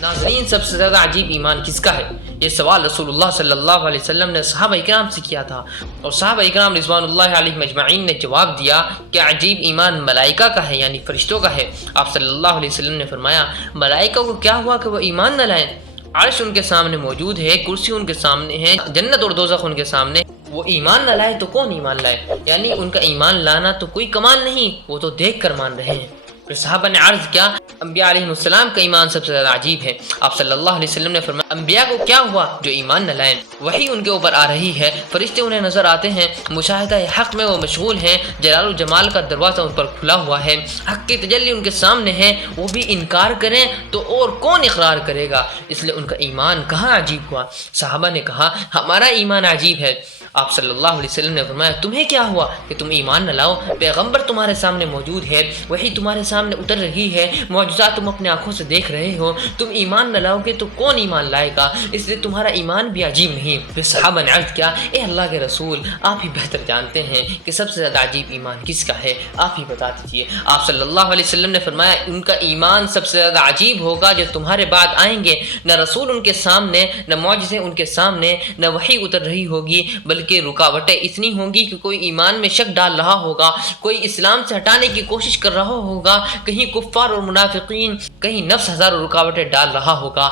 ناظرین، سب سے زیادہ عجیب ایمان کس کا ہے؟ یہ سوال رسول اللہ صلی اللہ علیہ وسلم نے صحابہ اکرام سے کیا تھا، اور صحابہ اکرام رضوان اللہ علیہم اجمعین نے جواب دیا کہ عجیب ایمان ملائکہ کا ہے، یعنی فرشتوں کا ہے۔ آپ صلی اللہ علیہ وسلم نے فرمایا، ملائکہ کو کیا ہوا کہ وہ ایمان نہ لائیں؟ عرش ان کے سامنے موجود ہے، کرسی ان کے سامنے ہے، جنت اور دوزخ ان کے سامنے، وہ ایمان نہ لائے تو کون ایمان لائے؟ یعنی ان کا ایمان لانا تو کوئی کمال نہیں، وہ تو دیکھ کر مان رہے ہیں۔ پھر صحابہ نے عرض کیا، انبیاء علیہ السلام کا ایمان سب سے زیادہ عجیب ہے۔ آپ صلی اللہ علیہ وسلم نے فرمایا، انبیاء کو کیا ہوا جو ایمان نہ لائیں؟ وحی ان کے اوپر آ رہی ہے، فرشتے انہیں نظر آتے ہیں، مشاہدہ حق میں وہ مشغول ہیں، جلال و جمال کا دروازہ ان پر کھلا ہوا ہے، حق کی تجلی ان کے سامنے ہے، وہ بھی انکار کریں تو اور کون اقرار کرے گا؟ اس لیے ان کا ایمان کہاں عجیب ہوا؟ صحابہ نے کہا، ہمارا ایمان عجیب ہے۔ آپ صلی اللہ علیہ وسلم نے فرمایا، تمہیں کیا ہوا کہ تم ایمان نہ لاؤ؟ پیغمبر تمہارے سامنے موجود ہے، وحی تمہارے سامنے اتر رہی ہے، معجزات تم اپنے آنکھوں سے دیکھ رہے ہو، تم ایمان نہ لاؤ گے تو کون ایمان لائے گا؟ اس لیے تمہارا ایمان بھی عجیب نہیں۔ پھر صحابہ نے عرض کیا، اے اللہ کے رسول، آپ ہی بہتر جانتے ہیں کہ سب سے زیادہ عجیب ایمان کس کا ہے، آپ ہی بتا دیجیے۔ آپ صلی اللہ علیہ وسلم نے فرمایا، ان کا ایمان سب سے زیادہ عجیب ہوگا جو تمہارے بعد آئیں گے، نہ رسول ان کے سامنے، نہ معجزے ان کے سامنے، نہ وحی اتر رہی ہوگی، بلکہ رکاوٹیں اتنی ہوں گی کہ کوئی ایمان میں شک ڈال رہا ہوگا، کوئی اسلام سے ہٹانے کی کوشش کر رہا ہوگا، کہیں کفار اور منافقین، کہیں نفس ہزاروں رکاوٹیں ڈال رہا ہوگا،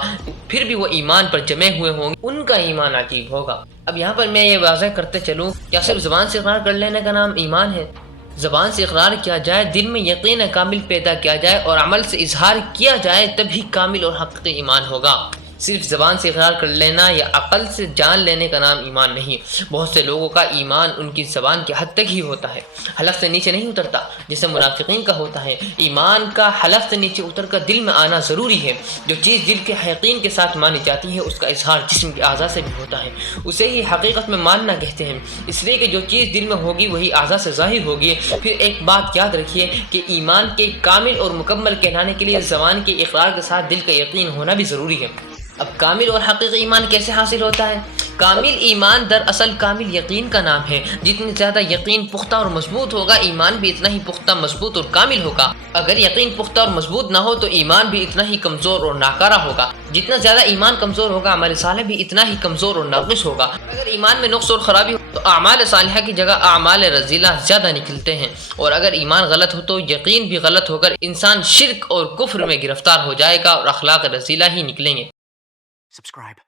پھر بھی وہ ایمان پر جمے ہوئے ہوں گے، ان کا ایمان عجیب ہوگا۔ اب یہاں پر میں یہ واضح کرتے چلوں، کیا صرف زبان سے اقرار کر لینے کا نام ایمان ہے؟ زبان سے اقرار کیا جائے، دل میں یقین کامل پیدا کیا جائے اور عمل سے اظہار کیا جائے، تبھی کامل اور حقیقی ایمان ہوگا۔ صرف زبان سے اقرار کر لینا یا عقل سے جان لینے کا نام ایمان نہیں۔ بہت سے لوگوں کا ایمان ان کی زبان کے حد تک ہی ہوتا ہے، حلق سے نیچے نہیں اترتا، جیسے منافقین کا ہوتا ہے۔ ایمان کا حلق سے نیچے اتر کر دل میں آنا ضروری ہے۔ جو چیز دل کے یقین کے ساتھ مانی جاتی ہے، اس کا اظہار جسم کے اعضاء سے بھی ہوتا ہے، اسے ہی حقیقت میں ماننا کہتے ہیں۔ اس لیے کہ جو چیز دل میں ہوگی وہی اعضاء سے ظاہر ہوگی۔ پھر ایک بات یاد رکھیے کہ ایمان کے کامل اور مکمل کہلانے کے لیے زبان کے اقرار کے ساتھ دل کا یقین ہونا بھی ضروری ہے۔ اب کامل اور حقیقی ایمان کیسے حاصل ہوتا ہے؟ کامل ایمان دراصل کامل یقین کا نام ہے۔ جتنی زیادہ یقین پختہ اور مضبوط ہوگا، ایمان بھی اتنا ہی پختہ، مضبوط اور کامل ہوگا۔ اگر یقین پختہ اور مضبوط نہ ہو تو ایمان بھی اتنا ہی کمزور اور ناکارہ ہوگا۔ جتنا زیادہ ایمان کمزور ہوگا، عمل صالح بھی اتنا ہی کمزور اور ناقص ہوگا۔ اگر ایمان میں نقص اور خرابی ہو تو اعمال صالحہ کی جگہ اعمال رذیلہ زیادہ نکلتے ہیں، اور اگر ایمان غلط ہو تو یقین بھی غلط ہو کر انسان شرک اور کفر میں گرفتار ہو جائے گا اور اخلاق رذیلہ ہی نکلیں گے۔ Subscribe.